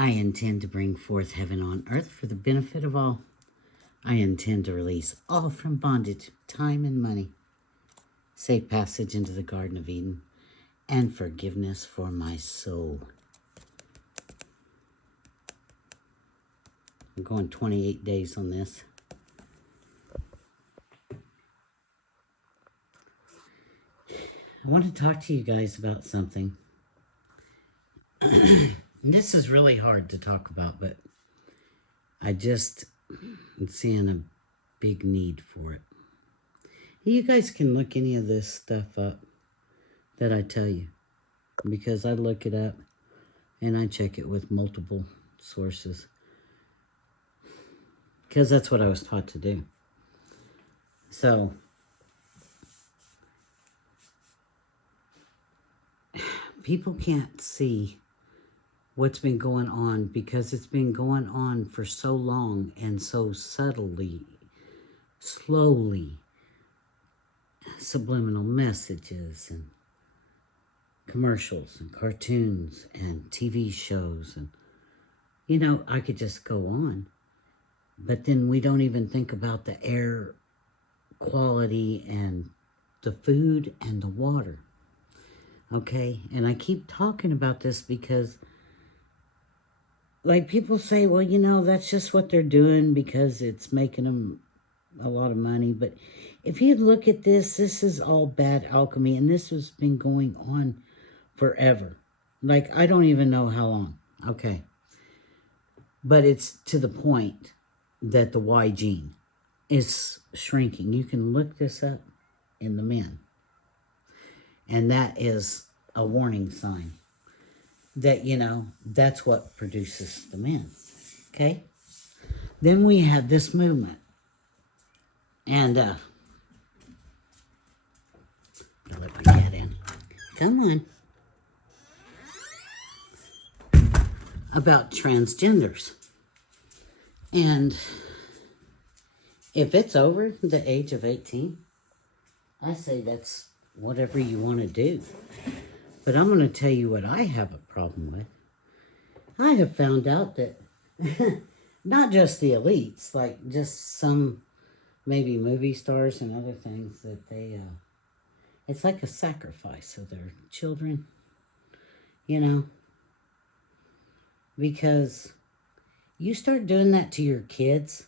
I intend to bring forth heaven on earth for the benefit of all. I intend to release all from bondage, time and money, safe passage into the Garden of Eden, and forgiveness for my soul. I'm going 28 days on this. I want to talk to you guys about something. This is really hard to talk about, but I'm seeing a big need for it. You guys can look any of this stuff up that I tell you, because I look it up and I check it with multiple sources, because that's what I was taught to do. So, people can't see what's been going on because it's been going on for so long and so subtly, slowly. Subliminal messages and commercials and cartoons and TV shows, and I could just go on. But then we don't even think about the air quality and the food and the water. Okay? And I keep talking about this because, like, people say, well, that's just what they're doing because it's making them a lot of money. But if you look at this is all bad alchemy, and this has been going on forever. Like, I don't even know how long. Okay. But it's to the point that the Y gene is shrinking. You can look this up in the men. And that is a warning sign that, that's what produces the men. Okay? Then we have this movement. And, let my cat in. Come on. About transgenders. And if it's over the age of 18, I say that's whatever you want to do. But I'm going to tell you what I have a problem with. I have found out that not just the elites, like just some maybe movie stars and other things, that it's like a sacrifice of their children, because you start doing that to your kids,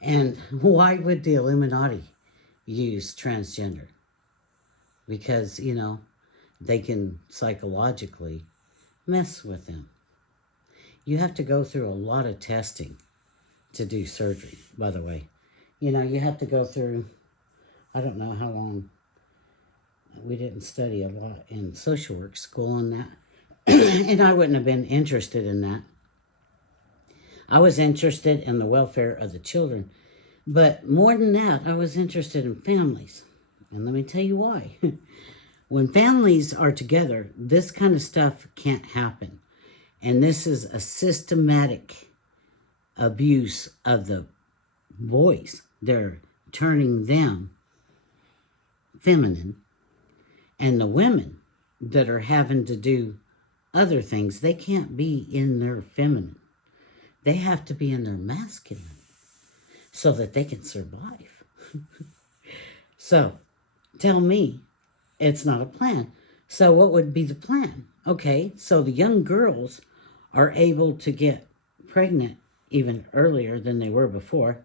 and why would the Illuminati use transgender? Because, they can psychologically mess with them. You have to go through a lot of testing to do surgery, by the way. You have to go through, I don't know how long. We didn't study a lot in social work school on that. And I wouldn't have been interested in that. I was interested in the welfare of the children. But more than that, I was interested in families. And let me tell you why. When families are together, this kind of stuff can't happen. And this is a systematic abuse of the boys. They're turning them feminine. And the women that are having to do other things, they can't be in their feminine. They have to be in their masculine so that they can survive. So, tell me it's not a plan. So what would be the plan? Okay, so the young girls are able to get pregnant even earlier than they were before.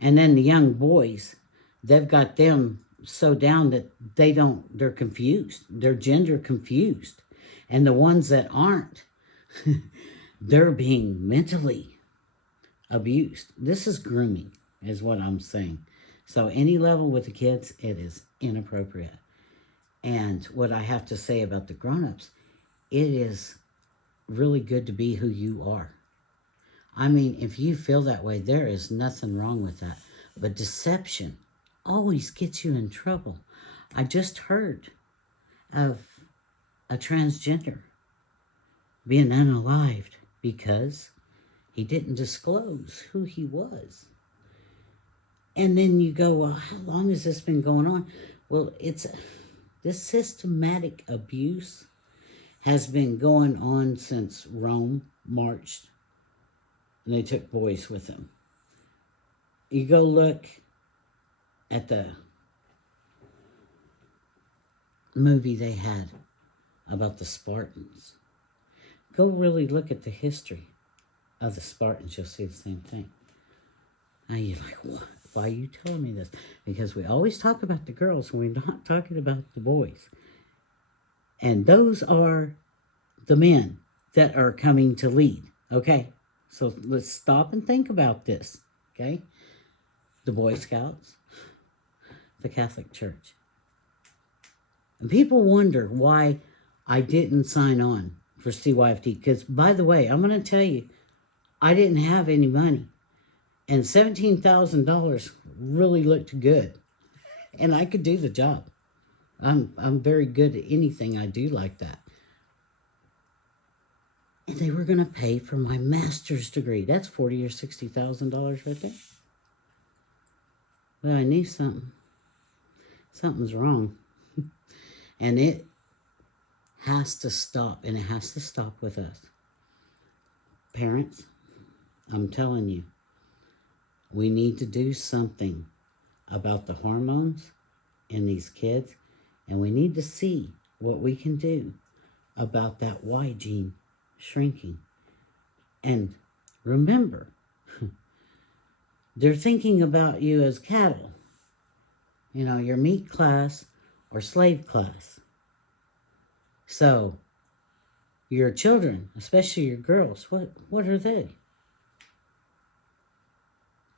And then the young boys, they've got them so down that they're confused. They're gender confused. And the ones that aren't, they're being mentally abused. This is grooming, is what I'm saying. So any level with the kids, it is inappropriate. And what I have to say about the grown-ups, it is really good to be who you are. I mean, if you feel that way, there is nothing wrong with that. But deception always gets you in trouble. I just heard of a transgender being unalived because he didn't disclose who he was. And then you go, well, how long has this been going on? Well, it's this systematic abuse has been going on since Rome marched, and they took boys with them. You go look at the movie they had about the Spartans. Go really look at the history of the Spartans. You'll see the same thing. Now you're like, what? Why are you telling me this? Because we always talk about the girls when we're not talking about the boys. And those are the men that are coming to lead. Okay? So let's stop and think about this. Okay? The Boy Scouts, the Catholic Church. And people wonder why I didn't sign on for CYFT. Because, by the way, I'm going to tell you, I didn't have any money. And $17,000 really looked good. And I could do the job. I'm very good at anything I do like that. And they were going to pay for my master's degree. That's $40,000 or $60,000 right there. But I knew something. Something's wrong. And it has to stop. And it has to stop with us. Parents, I'm telling you, we need to do something about the hormones in these kids. And we need to see what we can do about that Y gene shrinking. And remember, they're thinking about you as cattle. You know, your meat class or slave class. So, your children, especially your girls, what are they?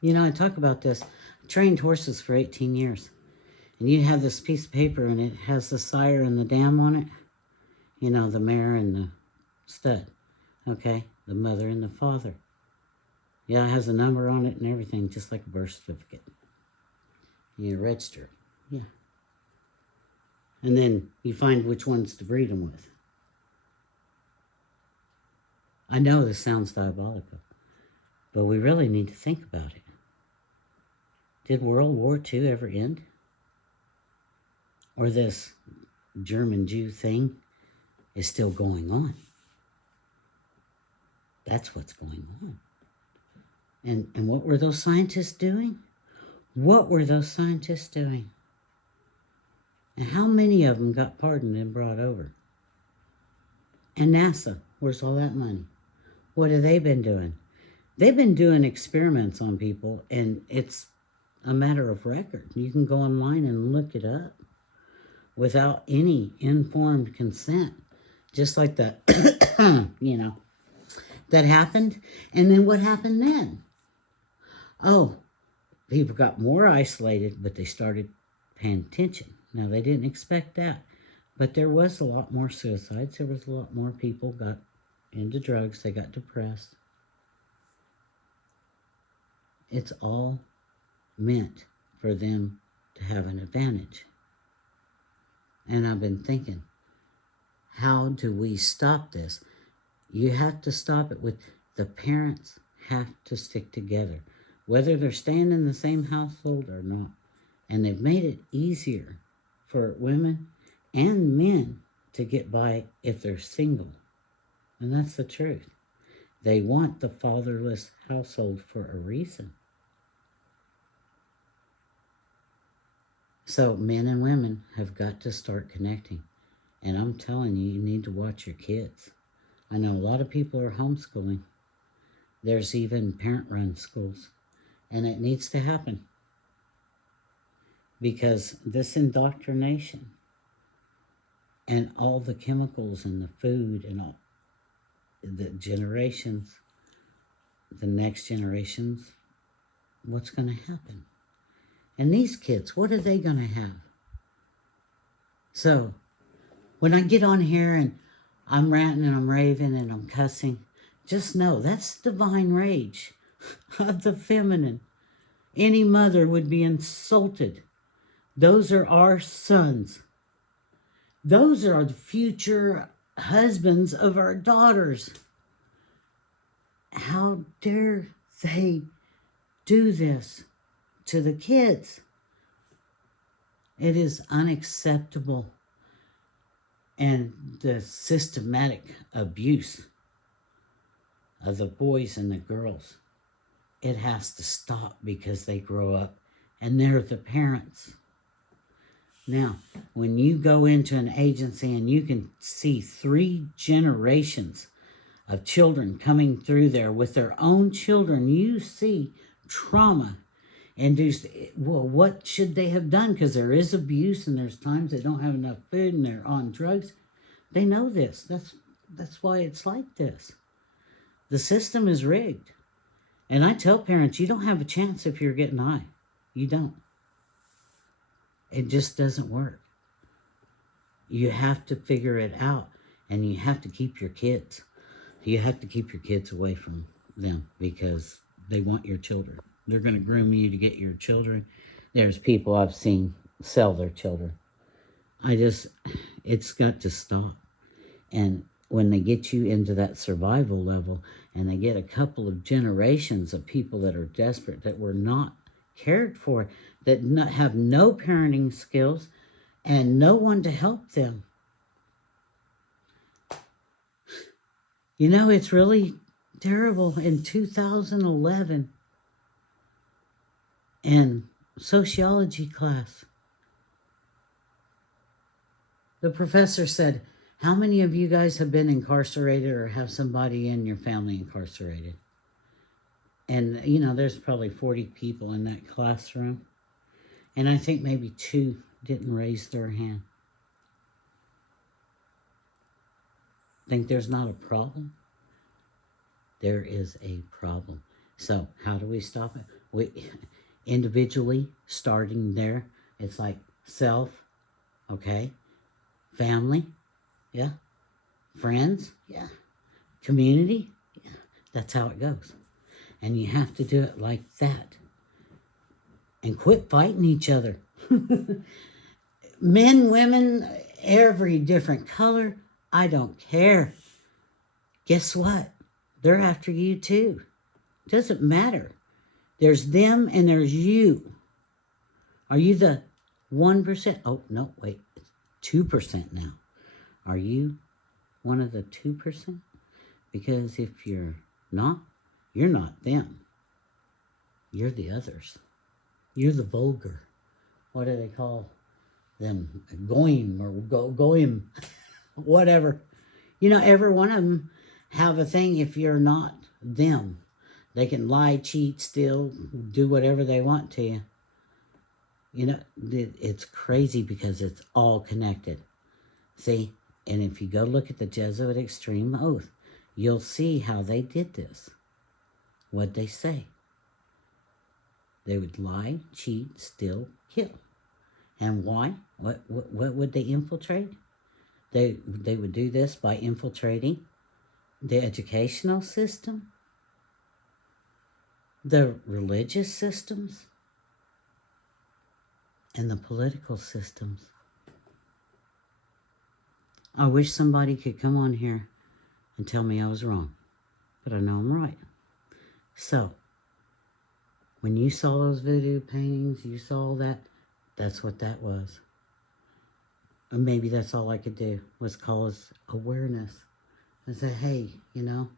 You know, I talk about this. I trained horses for 18 years. And you have this piece of paper and it has the sire and the dam on it. You know, the mare and the stud. Okay? The mother and the father. Yeah, it has a number on it and everything, just like a birth certificate. You register. Yeah. And then you find which ones to breed them with. I know this sounds diabolical, but we really need to think about it. Did World War II ever end? Or this German Jew thing is still going on? That's what's going on. And what were those scientists doing? What were those scientists doing? And how many of them got pardoned and brought over? And NASA, where's all that money? What have they been doing? They've been doing experiments on people, and it's a matter of record. You can go online and look it up without any informed consent. Just like that, you know, that happened. And then what happened then? Oh, people got more isolated, but they started paying attention. Now, they didn't expect that. But there was a lot more suicides. There was a lot more people got into drugs. They got depressed. It's all meant for them to have an advantage. And I've been thinking, how do we stop this? You have to stop it with the parents have to stick together, whether they're staying in the same household or not. And they've made it easier for women and men to get by if they're single. And that's the truth. They want the fatherless household for a reason. So men and women have got to start connecting. And I'm telling you, you need to watch your kids. I know a lot of people are homeschooling. There's even parent-run schools. And it needs to happen. Because this indoctrination and all the chemicals and the food and all the generations, the next generations, what's going to happen? And these kids, what are they going to have? So, when I get on here and I'm ranting and I'm raving and I'm cussing, just know that's divine rage of the feminine. Any mother would be insulted. Those are our sons. Those are the future husbands of our daughters. How dare they do this to the kids? It is unacceptable. and the systematic abuse of the boys and the girls. It has to stop because they grow up and they're the parents. Now, when you go into an agency and you can see 3 generations of children coming through there with their own children, you see trauma induced. Well, what should they have done? Because there is abuse and there's times they don't have enough food and they're on drugs. They know this. That's why it's like this. The system is rigged. And I tell parents, you don't have a chance if you're getting high. You don't. It just doesn't work. You have to figure it out. And you have to keep your kids. You have to keep your kids away from them because they want your children. They're going to groom you to get your children. There's people I've seen sell their children. It's got to stop. And when they get you into that survival level and they get a couple of generations of people that are desperate, that were not cared for, that have no parenting skills and no one to help them. You know, it's really terrible. In 2011, in sociology class, the professor said, how many of you guys have been incarcerated or have somebody in your family incarcerated? And, you know, there's probably 40 people in that classroom. And I think maybe 2 didn't raise their hand. Think there's not a problem? There is a problem. So how do we stop it? We individually, starting there, it's like self, okay, family, yeah, friends, yeah, community, yeah. That's how it goes. And you have to do it like that. And quit fighting each other. Men, women, every different color, I don't care. Guess what? They're after you too. Doesn't matter. There's them and there's you. Are you the 1%? Oh, no, wait. It's 2% now. Are you one of the 2%? Because if you're not them. You're the others. You're the vulgar. What do they call them? Goyim or goyim, whatever. You know, every one of them have a thing. If you're not them, they can lie, cheat, steal, do whatever they want to you. You know, it's crazy because it's all connected. See, and if you go look at the Jesuit Extreme Oath, you'll see how they did this. What'd they say? They would lie, cheat, steal, kill. And why? What would they infiltrate? They would do this by infiltrating the educational system, the religious systems, and the political systems. I wish somebody could come on here and tell me I was wrong, but I know I'm right. So, when you saw those voodoo paintings, you saw that, that's what that was. And maybe that's all I could do, was cause awareness. And say, hey, you know,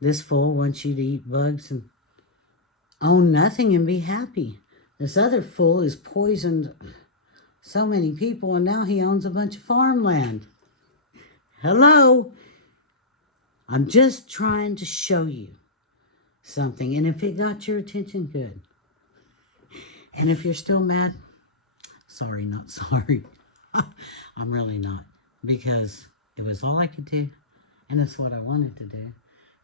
this fool wants you to eat bugs and own nothing and be happy. This other fool has poisoned so many people and now he owns a bunch of farmland. Hello? I'm just trying to show you something. And if it got your attention, good. And if you're still mad, sorry, not sorry. I'm really not. Because it was all I could do. And it's what I wanted to do.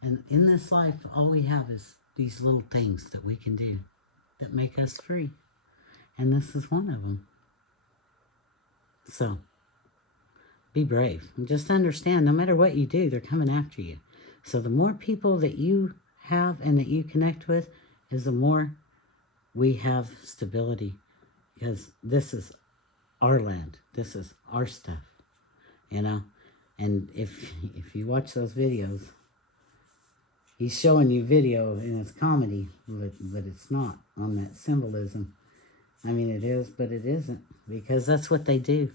And in this life, all we have is these little things that we can do that make us free. And this is one of them. So, be brave. And just understand, no matter what you do, they're coming after you. So the more people that you have and that you connect with, is the more we have stability. Because this is our land. This is our stuff. You know? And if you watch those videos, he's showing you video and it's comedy, but it's not on that symbolism. I mean, it is, but it isn't. Because that's what they do.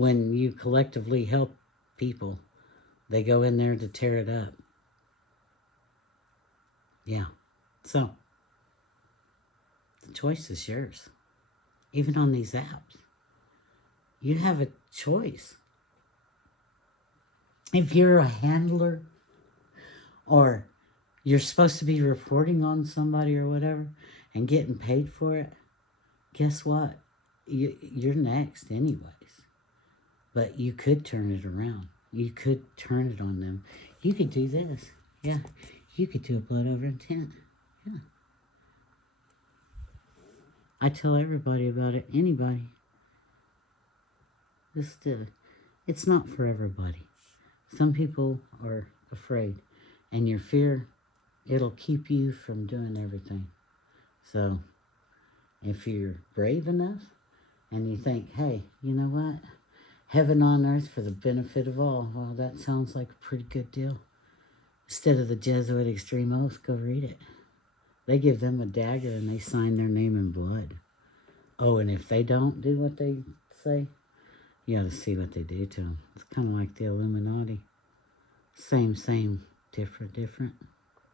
when you collectively help people, they go in there to tear it up. Yeah. So, the choice is yours. Even on these apps, you have a choice. If you're a handler or you're supposed to be reporting on somebody or whatever and getting paid for it, guess what? You're next anyways. But you could turn it around. You could turn it on them. You could do this. Yeah. You could do a blood over intent. Yeah. I tell everybody about it. Anybody. It's not for everybody. Some people are afraid. And your fear, it'll keep you from doing everything. So, if you're brave enough and you think, hey, you know what? Heaven on earth for the benefit of all. Well, that sounds like a pretty good deal. Instead of the Jesuit Extreme Oath, go read it. They give them a dagger and they sign their name in blood. Oh, and if they don't do what they say, you got to see what they do to them. It's kind of like the Illuminati. Same, different.